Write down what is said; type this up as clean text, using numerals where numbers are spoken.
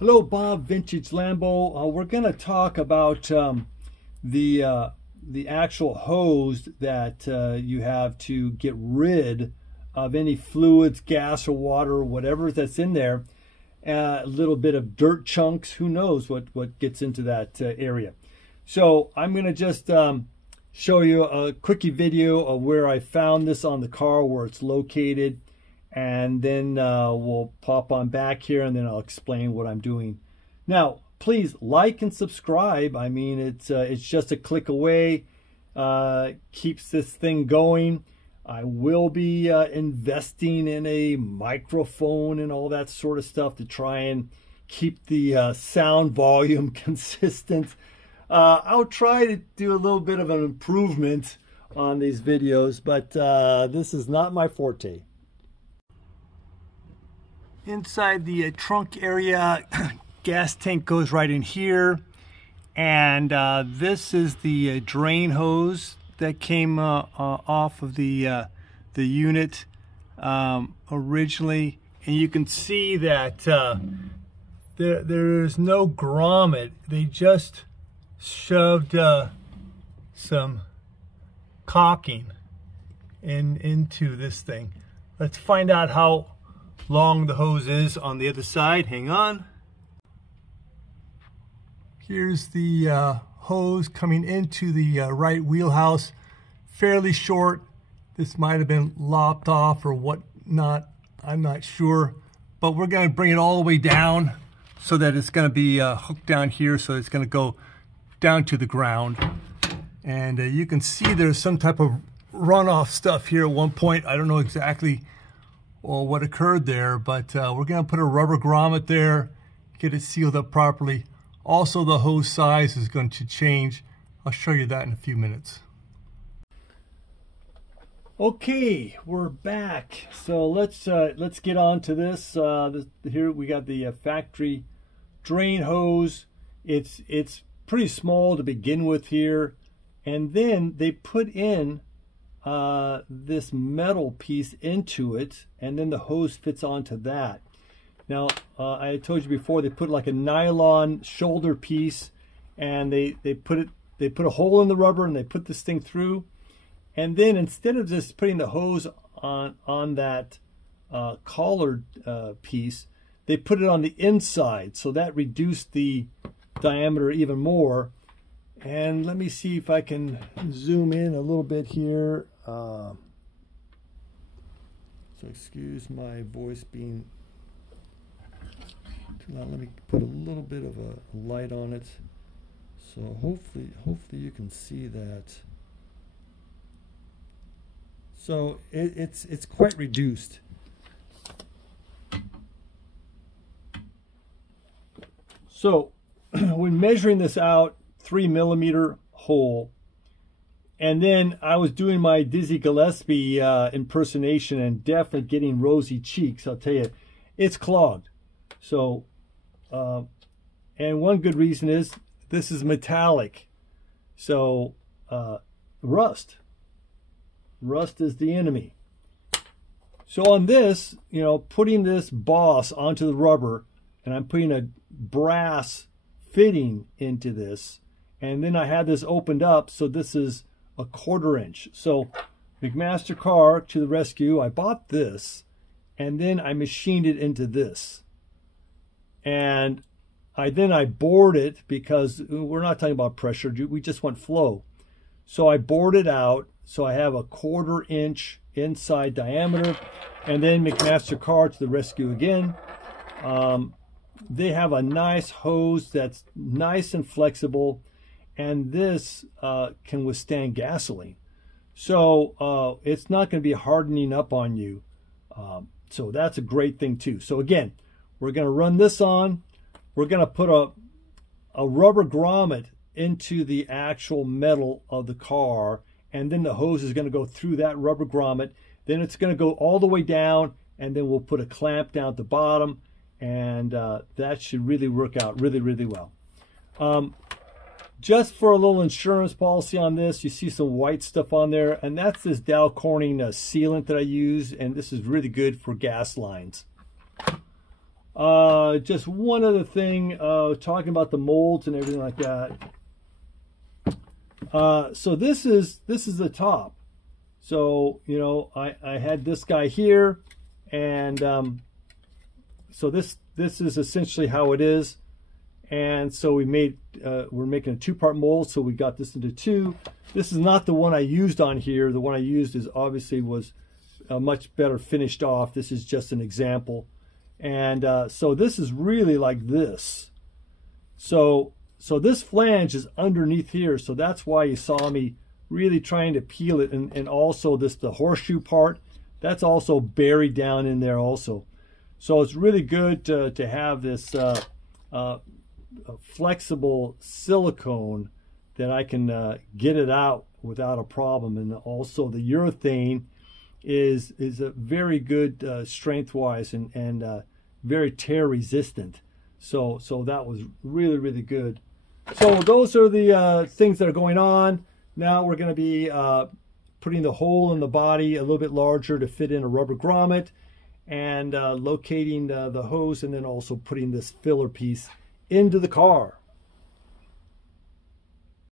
Hello, Bob, Vintage Lambo. We're going to talk about the actual hose that you have to get rid of any fluids, gas or water, or whatever that's in there. A little bit of dirt chunks, who knows what gets into that area. So I'm going to just show you a quickie video of where I found this on the car, where it's located. And then we'll pop on back here and then I'll explain what I'm doing. Now, please like and subscribe. I mean, it's just a click away. Keeps this thing going. I will be investing in a microphone and all that sort of stuff to try and keep the sound volume consistent. I'll try to do a little bit of an improvement on these videos, but this is not my forte. Inside the trunk area, gas tank goes right in here, and this is the drain hose that came off of the unit originally, and you can see that there's no grommet. They just shoved some caulking into this thing. Let's find out how long the hose is on the other side. Hang on. Here's the hose coming into the right wheelhouse. Fairly short. This might have been lopped off or whatnot. I'm not sure. But we're going to bring it all the way down so that it's going to be hooked down here, so it's going to go down to the ground. And you can see there's some type of runoff stuff here at one point. I don't know exactly what occurred there, but we're going to put a rubber grommet there, get it sealed up properly. Also, the hose size is going to change. I'll show you that in a few minutes. Okay, we're back. So let's get on to this. Here we got the factory drain hose. It's pretty small to begin with here, and then they put in this metal piece into it, and then the hose fits onto that. Now, I told you before, they put like a nylon shoulder piece, and they put a hole in the rubber, and they put this thing through. And then instead of just putting the hose on that collared piece, they put it on the inside, so that reduced the diameter even more. And let me see if I can zoom in a little bit here. So excuse my voice being too loud. Let me put a little bit of a light on it. So hopefully you can see that. So it's quite reduced. So when measuring this out, 3mm hole, and then I was doing my Dizzy Gillespie impersonation and definitely getting rosy cheeks. I'll tell you, it's clogged. So and one good reason is this is metallic, so rust is the enemy. So on this, you know, putting this boss onto the rubber, and I'm putting a brass fitting into this. And then I had this opened up, so this is a 1/4 inch. So McMaster Car to the rescue. I bought this, and then I machined it into this. And I bored it, because we're not talking about pressure. We just want flow. So I bored it out, so I have a 1/4 inch inside diameter. And then McMaster Car to the rescue again. They have a nice hose that's nice and flexible, and this can withstand gasoline. So it's not going to be hardening up on you. So that's a great thing too. So again, we're going to run this on. We're going to put a rubber grommet into the actual metal of the car, and then the hose is going to go through that rubber grommet. Then it's going to go all the way down, and then we'll put a clamp down at the bottom, and that should really work out really well. Just for a little insurance policy on this, you see some white stuff on there, and that's this Dow Corning sealant that I use, and this is really good for gas lines. Just one other thing, talking about the molds and everything like that. So this is the top. So, you know, I had this guy here, and so this is essentially how it is. And so we made we're making a two-part mold, so we got this into two. This is not the one I used on here. The one I used is obviously was much better finished off. This is just an example. And so this is really like this. So this flange is underneath here, so that's why you saw me really trying to peel it. And also the horseshoe part, that's also buried down in there also. So it's really good to have this flexible silicone that I can get it out without a problem. And also the urethane is a very good strength-wise and very tear resistant. So that was really, really good. So those are the things that are going on. Now we're going to be putting the hole in the body a little bit larger to fit in a rubber grommet, and locating the hose, and then also putting this filler piece into the car.